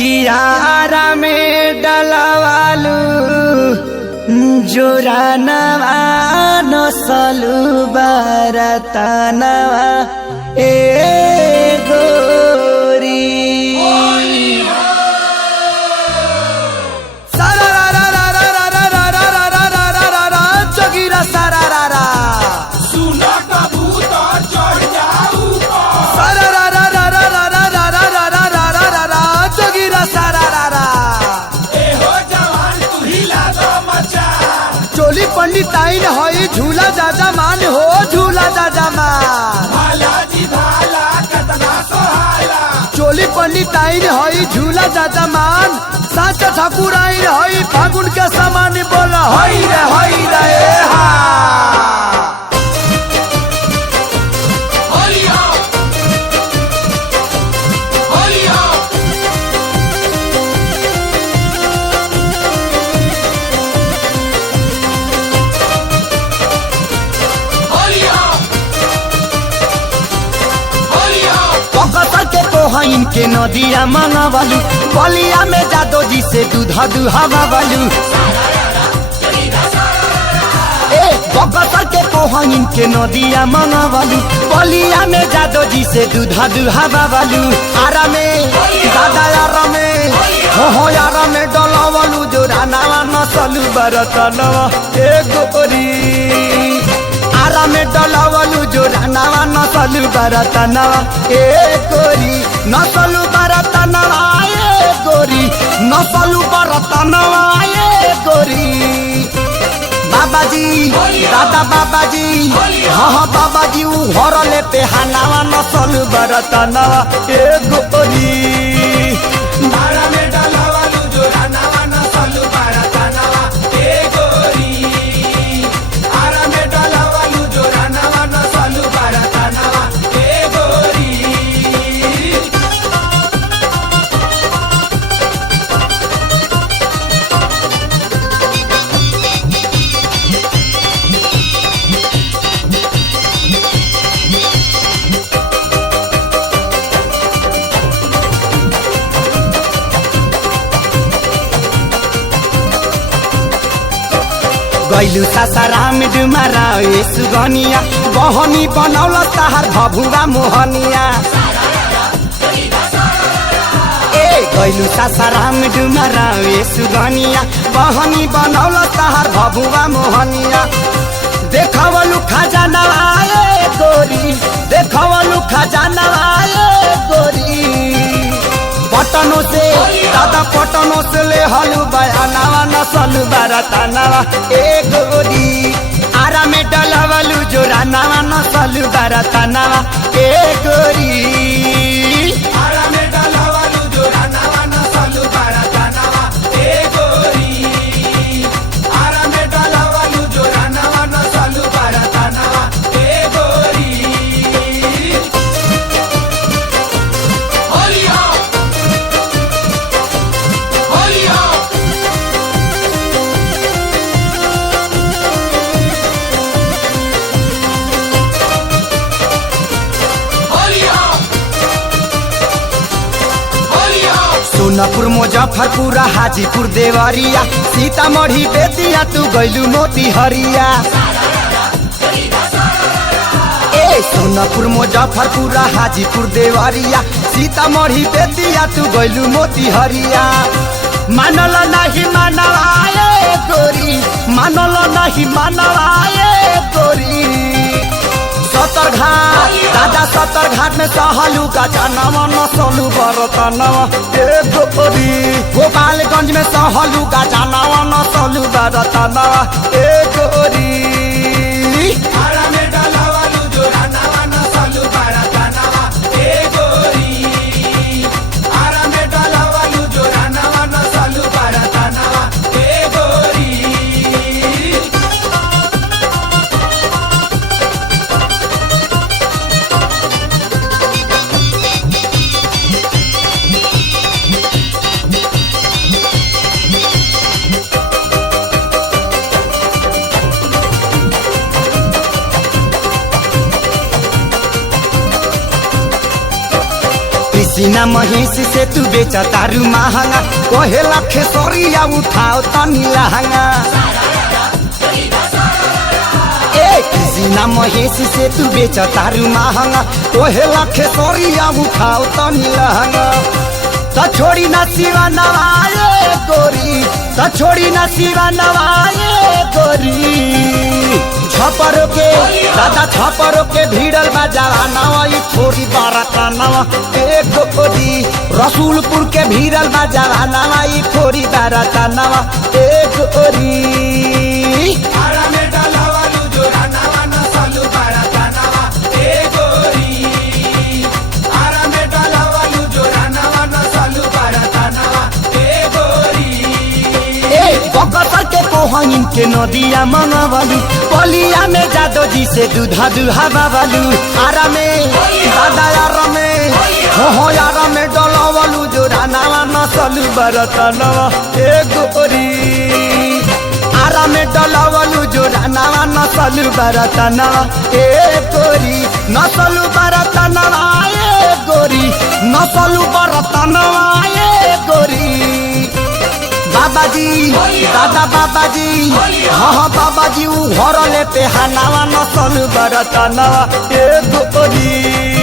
कियारा में डलवालू जोरानवा नसलू बरतनवा ए गोरी जोगिरा सारा सुना कबूतर चढ़ जाऊ जोगिरा सारा ए हो जवान तू हिला दो मचा चोली पंडित आइन हई झूला जाजा मान हो झूला जाजा मान भाला जी भाला कतना सोहाला चोली पंडित आइन हई झूला जाजा मान साचा ठाकुर आइन हई फागुन के समान बोल हई रे ए हा होलिया होलिया होलिया होलिया पकड़ के कोहइन के नदिया मंगवालू बलिया में जादो जी से दूधा दुहावा वालू ए पकड़ के कोहइन के नदिया मंगवालू बलिया में जादो जी से दूधा दुहावा वालू आरा में दादा यारा में हो यारा में डलावालू जो रानावा नसलू बरतनवा ए गोरी आरा में डलावालू जो रानावा नसलू बरतनवा ए गोरी नसलू बरतनवा ए गोरी नसलू बरतनवा ए गोरी बाबाजी दादा बाबाजी हाँ बाबाजी उ घर ले पे हनावा नसलू बरतनवा ए गोरी भाला में डलवालू जो रानावा नसलू बरतनवा ए गोरी आरा में डलवालू जो रानावा नसलू बरतनवा ए गोरी गैलू सासाराम डुमारा ए सुगनिया बहनी बनौल ताहार भभुआ मोहनिया ए गैलू सासाराम डुमारा ए सुगनिया बहनी बनौल ताहार भभुआ मोहनिया देखवलू खजाना ए गोरी देखवलू खजाना ए गोरी पटनों से दादा पटनों से ले हलू बयानावा नसलू बरतनावा ए गोरी आरा में डलवलू जो रानावा नसलू बरतनावा ए गोरी आरा में डलवालू जो रानावा नसलू बरतनवा ए गोरी आरा में डलवालू जो रानावा नसलू बरतनवा ए गोरी होलिया होलिया होलिया होलिया सोनपुर मुजफ्फरपुर हाजीपुर देवरिया सीतामढ़ी बेतिया तू गैलू मोतीहरिया ए सोनपुर मुजफ्फरपुर हाजीपुर देवरिया सीतामढ़ी बेतिया तू गैलू मोतीहरिया मानल नहीं मानवाए गोरी मानल नहीं मानवाए गोरी सतर घाट दादा सतर घाट में सहलू का जानवा नसलू बरतनवा ए गोरी गोपालगंज में सहलू का जानवा नसलू बरतनवा ए गोरी आरा में डलवालू जो रानावा नसलू बरतनवा ए गोरी आरा में डलवालू जो रानावा नसलू बरतनवा ए गोरी किसीना महेश से तू बेच तारू महंगा कोहे लखे सोरिया उठाओ तनी लहंगा किसीना महेश से तू बेच तारू महंगा कोहे लखे सोरिया उठाओ तनी लहंगा त छोड़ी ना सिवा नवाए गोरी त छोड़ी ना सिवा नवाए गोरी छपरों के दादा छपरों के भीड़ल बाजावा नवा ये थोड़ी बाराता नवा एक गोरी रसूलपुर के भीड़ल बाजावा नवा ये थोड़ी बाराता नवा एक गोरी आरा में डाला वालू जो रानावा न सालू बाराता नवा ए गोरी आरा में डाला वालू जो रानावा न सालू बाराता नवा ए गोरी बकसर के कोहइन के नदिया मंगवालू बलिया में जादो जी से दूधा दुहा बाबालू आरा में दादा यारा में हो यारा में डलवालू जो रानावा नसलू बरतनवा ए गोरी आरा में डलवालू जो रानावा नसलू बरतनवा ए गोरी नसलू बरतनवा ए गोरी नसलू बरतनवा ए गोरी बाबाजी दादा बाबाजी हाँ बाबाजी उ घर लेते हनावा नसल बरतनवा ए गोरी